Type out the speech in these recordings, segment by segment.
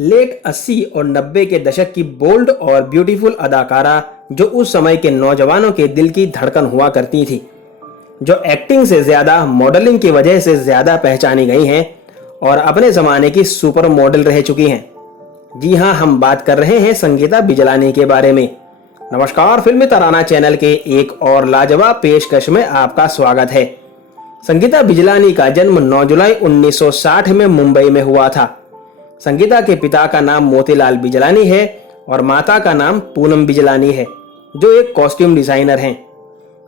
Late 80 और 90 के दशक की बोल्ड और ब्यूटीफुल अदाकारा जो उस समय के नौजवानों के दिल की धड़कन हुआ करती थी, जो एक्टिंग से ज्यादा मॉडलिंग की वजह से ज्यादा पहचानी गई हैं और अपने जमाने की सुपर मॉडल रह चुकी हैं। जी हाँ, हम बात कर रहे हैं संगीता बिजलानी के बारे में। नमस्कार, फिल्मी तराना चैनल के एक और लाजवाब पेशकश में आपका स्वागत है। संगीता बिजलानी का जन्म 9 जुलाई 1960 में मुंबई में हुआ था। संगीता के पिता का नाम मोतीलाल बिजलानी है और माता का नाम पूनम बिजलानी है, जो एक कॉस्ट्यूम डिजाइनर हैं।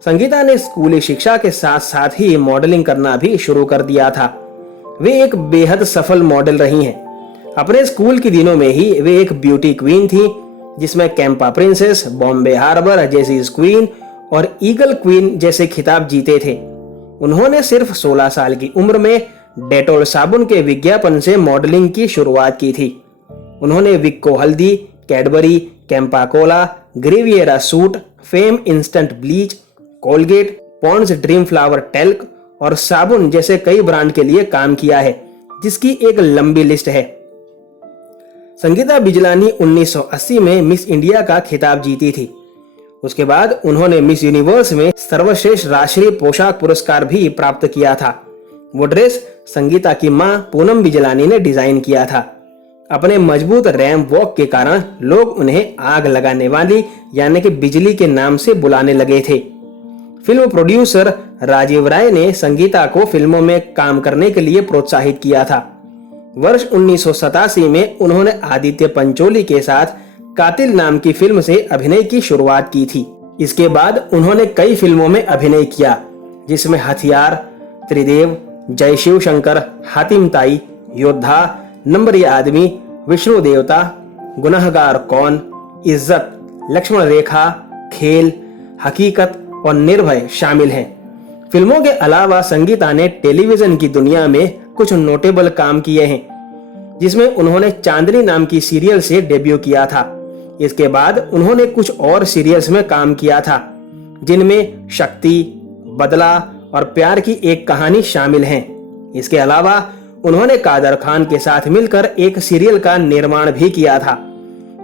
संगीता ने स्कूली शिक्षा के साथ साथ ही मॉडलिंग करना भी शुरू कर दिया था। वे एक बेहद सफल मॉडल रही हैं। अपने स्कूल के दिनों में ही वे एक ब्यूटी क्वीन थी, जिसमें Campa princess, Bombay harbour, Jaycees queen और ईगल क्वीन जैसे खिताब जीते थे। उन्होंने सिर्फ 16 साल की उम्र में डेटोल साबुन के विज्ञापन से मॉडलिंग की शुरुआत की थी। उन्होंने विक्को हल्दी, Cadbury, Campa cola, Graviera suit, Fem instant bleach, Colgate, Pond's Dream Flower talc और साबुन जैसे कई ब्रांड के लिए काम किया है, जिसकी एक लंबी लिस्ट है। संगीता बिजलानी 1980 में मिस इंडिया का खिताब जीती थी। उसके बाद उन्होंने मिस यूनिवर्स में सर्वश्रेष्ठ राष्ट्रीय पोशाक पुरस्कार भी प्राप्त किया था। वो ड्रेस संगीता की मां पूनम बिजलानी ने डिजाइन किया था। अपने मजबूत रैम वॉक के कारण लोग उन्हें आग लगाने वाली यानी कि बिजली के नाम से बुलाने लगे थे। फिल्म प्रोड्यूसर राजीव राय ने संगीता को फिल्मों में काम करने के लिए प्रोत्साहित किया था। वर्ष 1987 में उन्होंने आदित्य पंचोली के साथ कातिल नाम की फिल्म से अभिनय की शुरुआत की थी। इसके बाद उन्होंने कई फिल्मों में अभिनय किया, जिसमें हथियार, त्रिदेव, जय शिव शंकर, हातिम ताई, योद्धा, नंबरी आदमी, विष्णु देवता, गुनहगार कौन, इज्जत, लक्ष्मण रेखा, खेल, हकीकत और निर्भय शामिल हैं। फिल्मों के अलावा संगीता ने टेलीविजन की दुनिया में कुछ नोटेबल काम किए हैं, जिसमें उन्होंने चांदनी नाम की सीरियल से डेब्यू किया था। इसके बाद उन्होंने कुछ और सीरियल्स में काम किया था, जिनमें शक्ति, बदला और प्यार की एक कहानी शामिल हैं। इसके अलावा उन्होंने कादर खान के साथ मिलकर एक सीरियल का निर्माण भी किया था,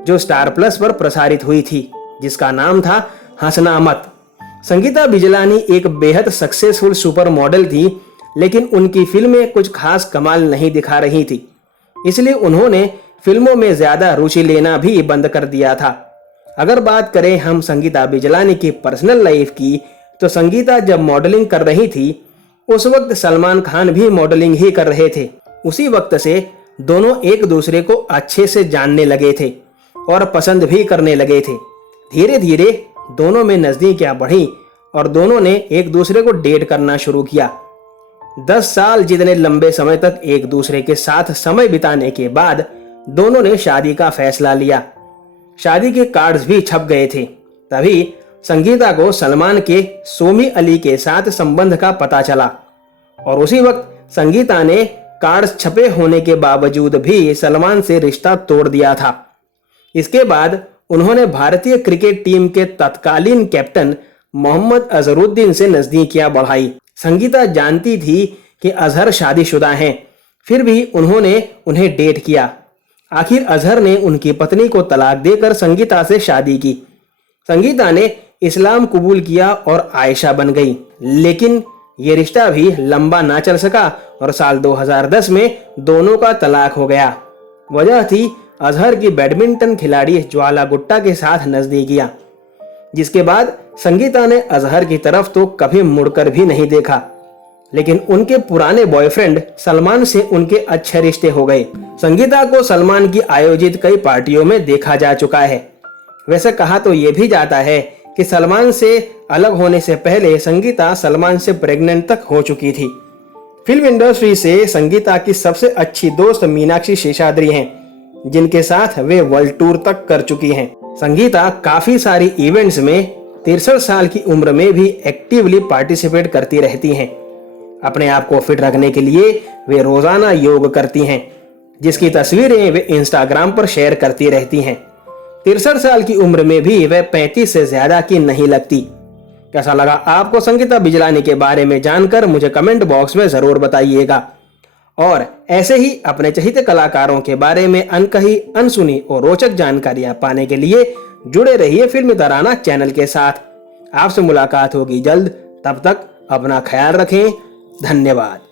जो स्टार प्लस पर प्रसारित हुई थी, जिसका नाम था हंसना मत। संगीता बिजलानी एक बेहद सक्सेसफुल सुपर मॉडल थी, लेकिन उनकी फिल्में कुछ खास कमाल नहीं दिखा रही थी, इसलिए उन्होंने फिल्मों में ज्यादा रुचि लेना भी बंद कर दिया था। अगर बात करें हम संगीता बिजलानी की पर्सनल लाइफ की, तो संगीता जब मॉडलिंग कर रही थी, उस वक्त सलमान खान भी मॉडलिंग ही कर रहे थे। उसी वक्त से दोनों एक दूसरे को अच्छे से जानने लगे थे और पसंद भी करने लगे थे। धीरे धीरे दोनों में नजदीकियां बढ़ी और दोनों ने एक दूसरे को डेट करना शुरू किया। 10 साल जितने लंबे समय तक एक दूसरे के साथ समय बिताने के बाद दोनों ने शादी का फैसला लिया। शादी के कार्ड्स भी छप गए थे। तभी संगीता को सलमान के सोमी अली के साथ संबंध का पता चला और उसी वक्त संगीता ने कार्ड्स छपे होने के बावजूद भी सलमान से रिश्ता तोड़ दिया था। इसके बाद उन्होंने भारतीय क्रिकेट टीम के तत्कालीन कैप्टन मोहम्मद अजहरुद्दीन से नजदीकियां बढ़ाई। संगीता जानती थी कि अजहर शादीशुदा हैं, फिर भी उन्होंने उन्हें डेट किया। आखिर अजहर ने उनकी पत्नी को तलाक देकर संगीता से शादी की। संगीता ने इस्लाम कबूल किया और आयशा बन गई, लेकिन ये रिश्ता भी लंबा ना चल सका और साल 2010 में दोनों का तलाक हो गया। वजह थी अजहर की बैडमिंटन खिलाड़ी ज्वाला गुट्टा के साथ नजदीकियां, जिसके बाद संगीता ने अजहर की तरफ तो कभी मुड़कर भी नहीं देखा, लेकिन उनके पुराने बॉयफ्रेंड सलमान से उनके अच्छे रिश्ते हो गए। संगीता को सलमान की आयोजित कई पार्टियों में देखा जा चुका है। वैसे कहा तो ये भी जाता है कि सलमान से अलग होने से पहले संगीता सलमान से प्रेग्नेंट तक हो चुकी थी। फिल्म इंडस्ट्री से संगीता की सबसे अच्छी दोस्त मीनाक्षी शेषाद्री हैं, जिनके साथ वे वर्ल्ड टूर तक कर चुकी हैं। संगीता काफी सारी इवेंट्स में 63 साल की उम्र में भी एक्टिवली पार्टिसिपेट करती रहती हैं। अपने आप को फिट रखने के लिए वे रोजाना योग करती हैं, जिसकी तस्वीरें वे इंस्टाग्राम पर शेयर करती रहती हैं। 63 साल की उम्र में भी वे 35 से ज्यादा की नहीं लगती। कैसा लगा आपको संगीता बिजलानी के बारे में जानकर मुझे कमेंट बॉक्स में जरूर बताइएगा। और ऐसे ही अपने चहेते कलाकारों के बारे में अनकही, अनसुनी और रोचक जानकारियां पाने के लिए जुड़े रहिए फिल्मी तराना चैनल के साथ। आपसे मुलाकात होगी जल्द, तब तक अपना ख्याल रखें। धन्यवाद।